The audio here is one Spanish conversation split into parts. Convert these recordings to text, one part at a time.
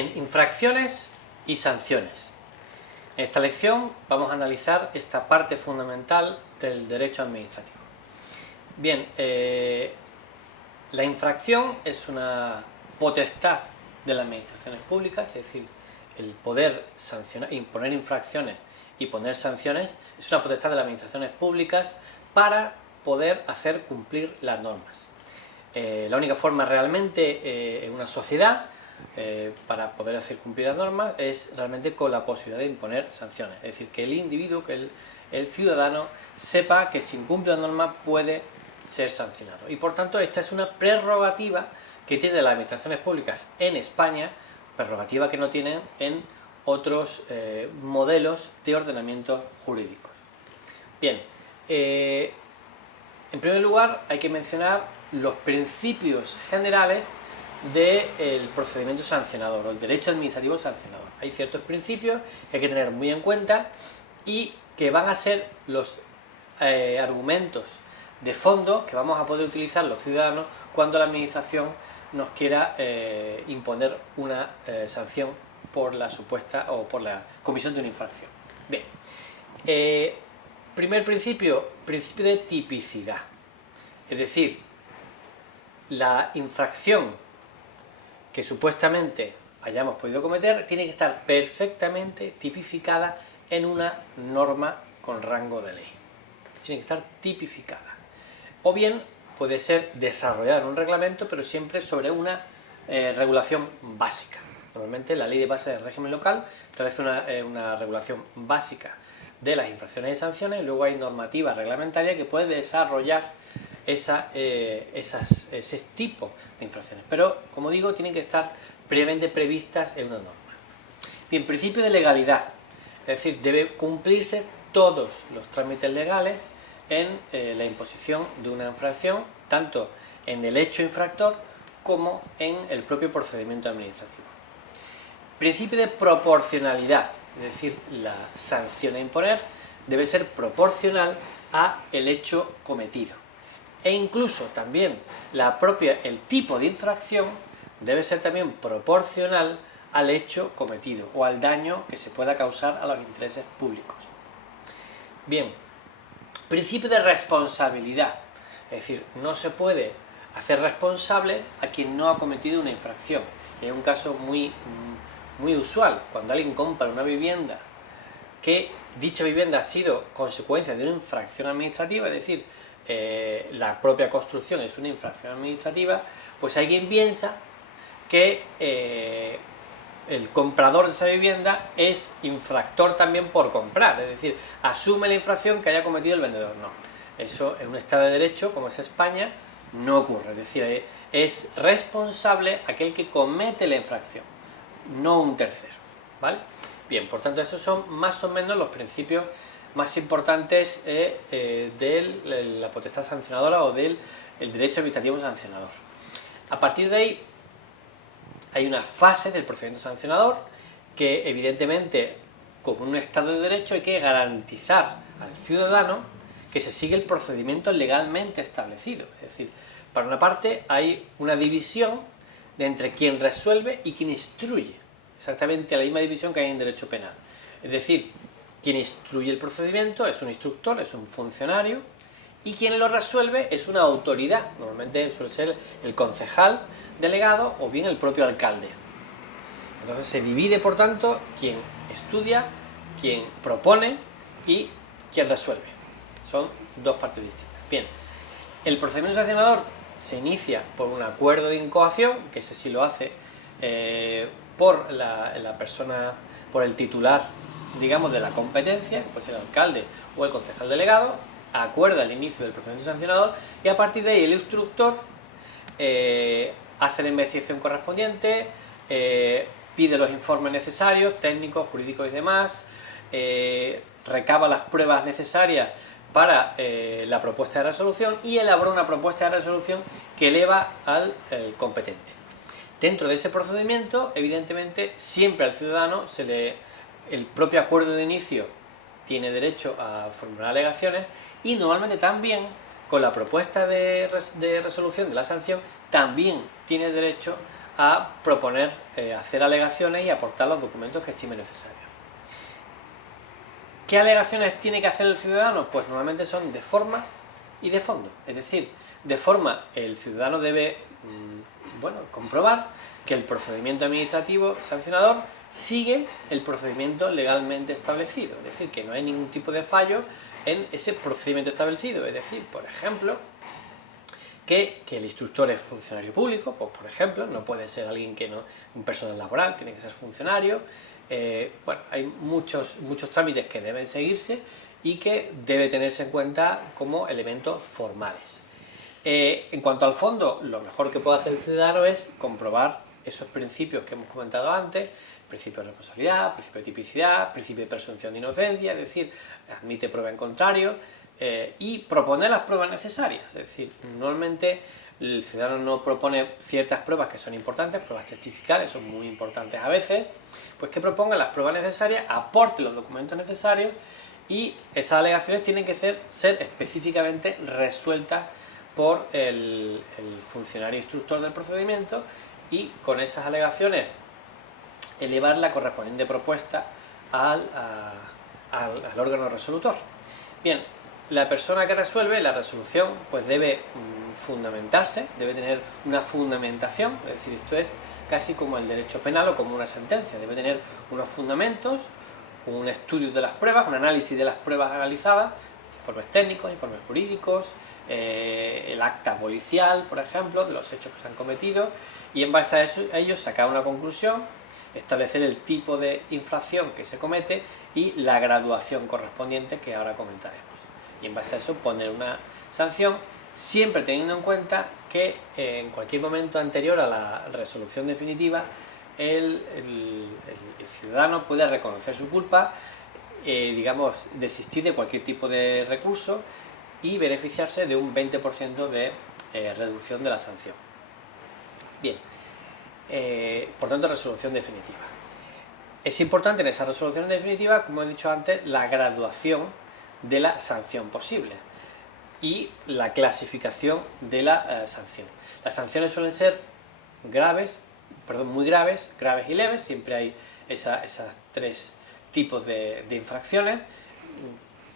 Bien, infracciones y sanciones. En esta lección vamos a analizar esta parte fundamental del derecho administrativo. Bien, la infracción es una potestad de las administraciones públicas, es decir, el poder sancionar, imponer infracciones y poner sanciones es una potestad de las administraciones públicas para poder hacer cumplir las normas. La única forma realmente en una sociedad para poder hacer cumplir las normas es realmente con la posibilidad de imponer sanciones, es decir, que el individuo, que el ciudadano sepa que si incumple la norma puede ser sancionado. Y por tanto esta es una prerrogativa que tienen las administraciones públicas en España, prerrogativa que no tienen en otros modelos de ordenamiento jurídicos. Bien, en primer lugar hay que mencionar los principios generales del procedimiento sancionador o el derecho administrativo sancionador. Hay ciertos principios que hay que tener muy en cuenta y que van a ser los argumentos de fondo que vamos a poder utilizar los ciudadanos cuando la administración nos quiera imponer una sanción por la supuesta o por la comisión de una infracción. Bien, primer principio, principio de tipicidad, es decir, la infracción que supuestamente hayamos podido cometer tiene que estar perfectamente tipificada en una norma con rango de ley. Tiene que estar tipificada. O bien puede ser desarrollada en un reglamento, pero siempre sobre una regulación básica. Normalmente la ley de base del régimen local establece una regulación básica de las infracciones y sanciones, y luego hay normativa reglamentaria que puede desarrollar ese tipo de infracciones. Pero, como digo, tienen que estar previamente previstas en una norma. Bien, principio de legalidad, es decir, debe cumplirse todos los trámites legales en la imposición de una infracción, tanto en el hecho infractor como en el propio procedimiento administrativo. Principio de proporcionalidad, es decir, la sanción a imponer debe ser proporcional a el hecho cometido. E incluso también el tipo de infracción debe ser también proporcional al hecho cometido o al daño que se pueda causar a los intereses públicos. Bien, principio de responsabilidad, es decir, no se puede hacer responsable a quien no ha cometido una infracción. Es un caso muy usual, cuando alguien compra una vivienda que dicha vivienda ha sido consecuencia de una infracción administrativa, es decir, la propia construcción es una infracción administrativa, pues alguien piensa que el comprador de esa vivienda es infractor también por comprar, es decir, asume la infracción que haya cometido el vendedor. No, eso en un Estado de Derecho como es España no ocurre, es decir, es responsable aquel que comete la infracción, no un tercero, ¿vale? Bien, por tanto estos son más o menos los principios más importantes de la potestad sancionadora o del derecho administrativo sancionador. A partir de ahí hay una fase del procedimiento sancionador que evidentemente, como en un Estado de Derecho, hay que garantizar al ciudadano que se sigue el procedimiento legalmente establecido. Es decir, para una parte hay una división entre quien resuelve y quien instruye, exactamente la misma división que hay en derecho penal. Es decir, quien instruye el procedimiento es un instructor, es un funcionario, y quien lo resuelve es una autoridad, normalmente suele ser el concejal delegado o bien el propio alcalde. Entonces se divide, por tanto, quien estudia, quien propone y quien resuelve. Son dos partes distintas. Bien, el procedimiento sancionador se inicia por un acuerdo de incoación, que ese sí lo hace por la persona, por el titular, digamos, de la competencia, pues el alcalde o el concejal delegado, acuerda el inicio del procedimiento sancionador y a partir de ahí el instructor hace la investigación correspondiente, pide los informes necesarios, técnicos, jurídicos y demás, recaba las pruebas necesarias para la propuesta de resolución y elabora una propuesta de resolución que eleva al competente. Dentro de ese procedimiento, evidentemente, siempre al ciudadano el propio acuerdo de inicio tiene derecho a formular alegaciones y normalmente también con la propuesta de resolución de la sanción también tiene derecho a proponer, hacer alegaciones y aportar los documentos que estime necesarios. ¿Qué alegaciones tiene que hacer el ciudadano? Pues normalmente son de forma y de fondo. Es decir, de forma, el ciudadano debe comprobar que el procedimiento administrativo sancionador sigue el procedimiento legalmente establecido. Es decir, que no hay ningún tipo de fallo en ese procedimiento establecido. Es decir, por ejemplo, que el instructor es funcionario público, pues por ejemplo, no puede ser alguien que no, un personal laboral, tiene que ser funcionario. Hay muchos trámites que deben seguirse y que debe tenerse en cuenta como elementos formales. En cuanto al fondo, lo mejor que puede hacer el ciudadano es comprobar esos principios que hemos comentado antes: principio de responsabilidad, principio de tipicidad, principio de presunción de inocencia, es decir, admite prueba en contrario, y proponer las pruebas necesarias. Es decir, normalmente el ciudadano no propone ciertas pruebas que son importantes, pruebas testificales son muy importantes a veces, pues que proponga las pruebas necesarias, aporte los documentos necesarios, y esas alegaciones tienen que ser específicamente resueltas por el funcionario instructor del procedimiento, y con esas alegaciones elevar la correspondiente propuesta al órgano resolutor. Bien, la persona que resuelve la resolución pues debe fundamentarse, debe tener una fundamentación, es decir, esto es casi como el derecho penal o como una sentencia, debe tener unos fundamentos, un estudio de las pruebas, un análisis de las pruebas analizadas, informes técnicos, informes jurídicos, el acta policial, por ejemplo, de los hechos que se han cometido, y en base a ello sacar una conclusión, establecer el tipo de infracción que se comete y la graduación correspondiente, que ahora comentaremos. Y en base a eso poner una sanción, siempre teniendo en cuenta que en cualquier momento anterior a la resolución definitiva el ciudadano puede reconocer su culpa, desistir de cualquier tipo de recurso y beneficiarse de un 20% de reducción de la sanción. Bien, por tanto, resolución definitiva. Es importante en esa resolución definitiva, como he dicho antes, la graduación de la sanción posible y la clasificación de la sanción. Las sanciones suelen ser muy graves, graves y leves. Siempre hay esos tres tipos de infracciones.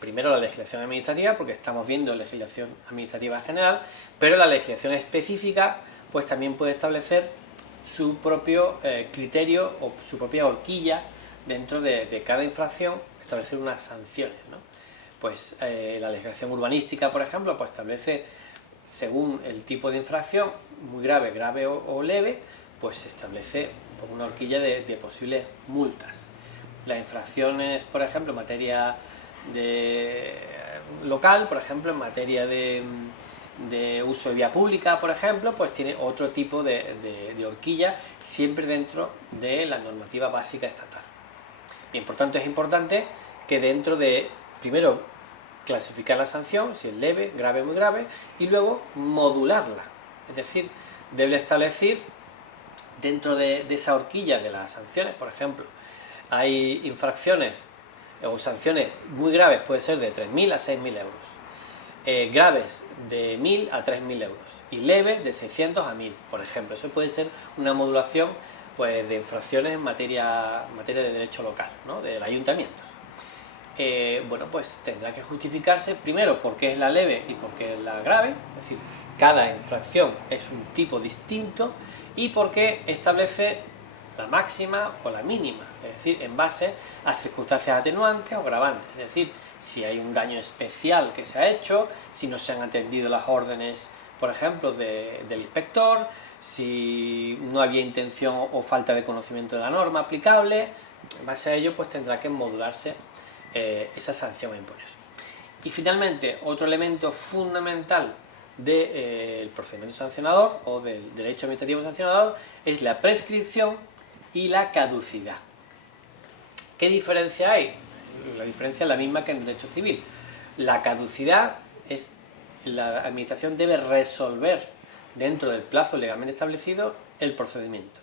Primero la legislación administrativa, porque estamos viendo legislación administrativa en general, pero la legislación específica pues también puede establecer su propio criterio o su propia horquilla dentro de cada infracción, establecer unas sanciones, ¿no? Pues la legislación urbanística, por ejemplo, pues establece, según el tipo de infracción, muy grave, grave o leve, pues se establece una horquilla de posibles multas. Las infracciones, por ejemplo, en materia local, por ejemplo, en materia de uso de vía pública, por ejemplo, pues tiene otro tipo de horquilla, siempre dentro de la normativa básica estatal. Bien, por tanto, es importante que dentro de, primero, clasificar la sanción, si es leve, grave, muy grave, y luego modularla. Es decir, debe establecer dentro de esa horquilla de las sanciones, por ejemplo, hay infracciones o sanciones muy graves, puede ser de 3.000 a 6.000 euros, graves de 1.000 a 3.000 euros y leves de 600 a 1.000, por ejemplo. Eso puede ser una modulación pues, de infracciones en materia de derecho local, ¿no? Del ayuntamientos. Pues tendrá que justificarse primero por qué es la leve y por qué es la grave, es decir, cada infracción es un tipo distinto, y por qué establece la máxima o la mínima, es decir, en base a circunstancias atenuantes o agravantes, es decir, si hay un daño especial que se ha hecho, si no se han atendido las órdenes, por ejemplo, del inspector, si no había intención o falta de conocimiento de la norma aplicable. En base a ello, pues tendrá que modularse esa sanción a imponer. Y finalmente, otro elemento fundamental del procedimiento sancionador o del derecho administrativo sancionador es la prescripción y la caducidad. ¿Qué diferencia hay? La diferencia es la misma que en derecho civil. La caducidad es la administración debe resolver dentro del plazo legalmente establecido el procedimiento.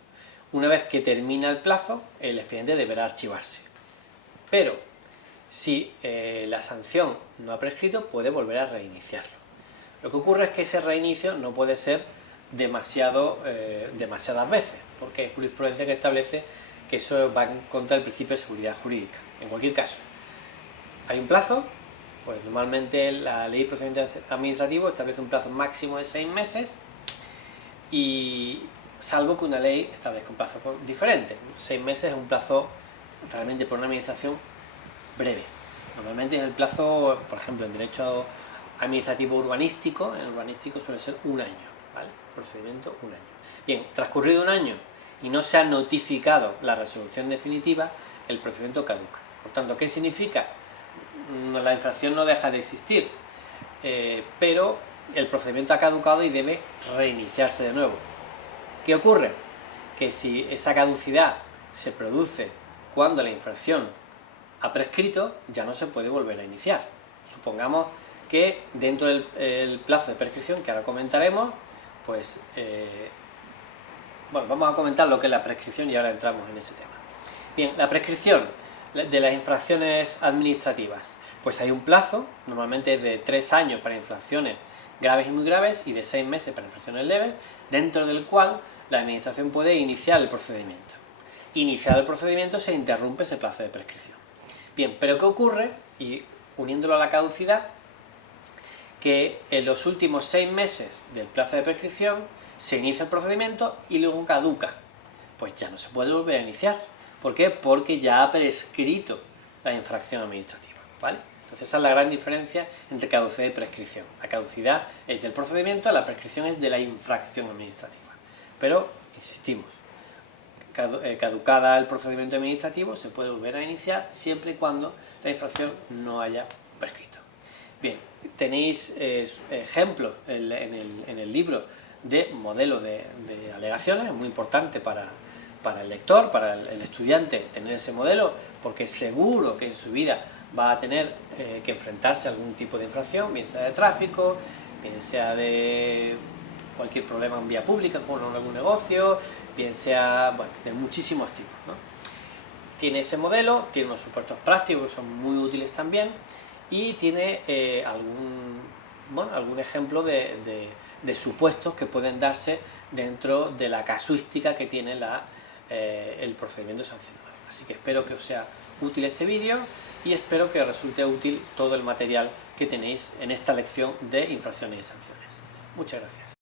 Una vez que termina el plazo, el expediente deberá archivarse. Pero si la sanción no ha prescrito, puede volver a reiniciarlo. Lo que ocurre es que ese reinicio no puede ser demasiadas veces, porque hay jurisprudencia que establece que eso va en contra del principio de seguridad jurídica. En cualquier caso, hay un plazo, pues normalmente la ley de procedimiento administrativo establece un plazo máximo de 6 meses, y salvo que una ley establezca un plazo diferente. 6 meses es un plazo realmente por una administración breve. Normalmente es el plazo, por ejemplo, en derecho administrativo urbanístico, en urbanístico suele ser un año, ¿vale? Procedimiento, un año. Bien, transcurrido un año y no se ha notificado la resolución definitiva, el procedimiento caduca. Por tanto, ¿qué significa? La infracción no deja de existir, pero el procedimiento ha caducado y debe reiniciarse de nuevo. ¿Qué ocurre? Que si esa caducidad se produce cuando la infracción ha prescrito, ya no se puede volver a iniciar. Supongamos que dentro del plazo de prescripción, que ahora comentaremos, pues bueno, vamos a comentar lo que es la prescripción y ahora entramos en ese tema. Bien, la prescripción de las infracciones administrativas, pues hay un plazo, normalmente de 3 años para infracciones graves y muy graves y de 6 meses para infracciones leves, dentro del cual la administración puede iniciar el procedimiento. Iniciado el procedimiento se interrumpe ese plazo de prescripción. Bien, pero ¿qué ocurre? Y uniéndolo a la caducidad, que en los últimos 6 meses del plazo de prescripción se inicia el procedimiento y luego caduca. Pues ya no se puede volver a iniciar. ¿Por qué? Porque ya ha prescrito la infracción administrativa, ¿vale? Entonces esa es la gran diferencia entre caducidad y prescripción. La caducidad es del procedimiento, la prescripción es de la infracción administrativa. Pero, insistimos, caducada el procedimiento administrativo se puede volver a iniciar siempre y cuando la infracción no haya prescrito. Bien, tenéis ejemplos en el libro de modelo de alegaciones, es muy importante para el lector, para el estudiante tener ese modelo, porque seguro que en su vida va a tener que enfrentarse a algún tipo de infracción, bien sea de tráfico, bien sea de cualquier problema en vía pública, como en algún negocio, bien sea, bueno, de muchísimos tipos, ¿no? Tiene ese modelo, tiene unos supuestos prácticos que son muy útiles también, y tiene algún ejemplo de supuestos que pueden darse dentro de la casuística que tiene el procedimiento sancionador. Así que espero que os sea útil este vídeo y espero que os resulte útil todo el material que tenéis en esta lección de infracciones y sanciones. Muchas gracias.